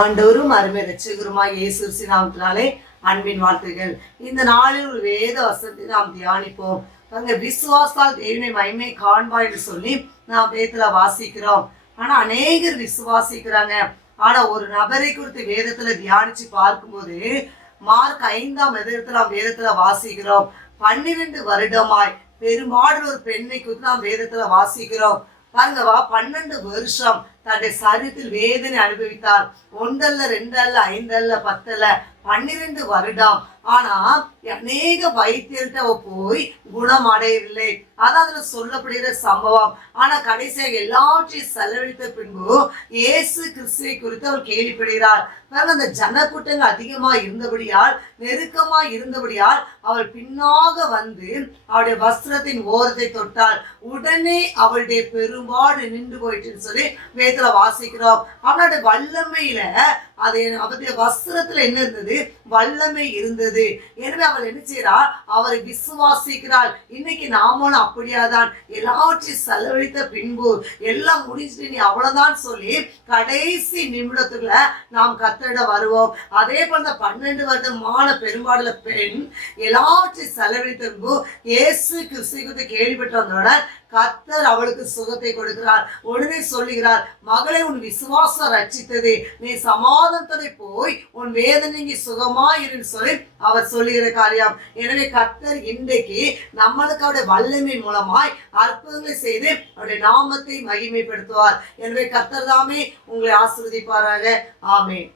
ஆண்டவரும் அருமை ரட்சகருமாய் இயேசு கிறிஸ்து நாமத்தினாலே அன்பின் வாழ்த்துகள். இந்த நாளில் ஒரு வேத வசனத்தை நாம் தியானிப்போம். அங்க விசுவாசால் தேவனை மகிமை காண்பாய் என்று சொல்லி நாம் வேதத்துல வாசிக்கிறோம். ஆனா அநேகர் விசுவாசிக்கிறாங்க. ஆனா ஒரு நபரை குறித்து வேதத்துல தியானிச்சு பார்க்கும்போது மார்க் 5ஆம் அதிகாரத்துல நாம் வேதத்துல வாசிக்கிறோம். 12 வருடமாய் பெரும்பாலும் ஒரு பெண்ணை குறித்து நாம் வேதத்துல வாசிக்கிறோம். பாருங்கவா, 12 வருஷம் தன்னுடைய சரீரத்தில் வேதனை அனுபவித்தார். 1 அல்ல 2 அல்ல 5 அல்ல 10 அல்ல 12 வருடம். ஆனா அநேக வைத்தியர்கிட்ட போய் குணம் அடையவில்லை. அதாவது சொல்லப்படுகிற சம்பவம். ஆனா கடைசியாக எல்லாவற்றையும் செலவழித்த பின்பு இயேசு கிறிஸ்துவை குறித்து அவர் கேள்விப்படுகிறார். அந்த ஜனக்கூட்டங்கள் அதிகமா இருந்தபடியால், நெருக்கமா இருந்தபடியால் அவள் பின்னாக வந்து அவருடைய வஸ்திரத்தின் ஓரத்தை தொட்டால் உடனே அவளுடைய பெரும்பாடு நின்று போயிட்டுன்னு சொல்லி வேதத்துல வாசிக்கிறோம். அவனுடைய வல்லமையில அது அவருடைய வஸ்திரத்துல என்ன இருந்தது? வல்லமை இருந்தது. எனவே அவள் என்ன செய்யறாள்? அவரை விசுவாசிக்கிறாள். இன்னைக்கு நாமளும் அப்படியாதான் எல்லாவற்றையும் செலவழித்த பின்பு எல்லாம் முடிச்சுட்டு நீ அவ்வளவுதான் சொல்லி கடைசி நிமிடத்துக்குள்ள நாம் கத்தரிட வருவோம். அதே போல 12 வருடமான பெரும்பாடுல பெண் எல்லாவற்றையும் செலவழித்த பின்பு இயேசு கிறிஸ்து கேள்விப்பட்டு வந்தவுடன் கர்த்தர் அவளுக்கு சுகத்தை கொடுக்கிறார். உடனே சொல்லுகிறார், மகளே, உன் விசுவாசம் ரட்சித்தது, நீ சமாதானத்தோட போய் உன் வேதனைக்கு சுகமாயிரு சொல்லி அவர் சொல்லுகிற காரியம். எனவே கர்த்தர் இன்றைக்கு நம்மளுக்கு அவருடைய வல்லமை மூலமாய் அற்புதங்களை செய்து அவருடைய நாமத்தை மகிமைப்படுத்துவார். எனவே கர்த்தர் தாமே உங்களை ஆசீர்வதிப்பாராக. ஆமென்.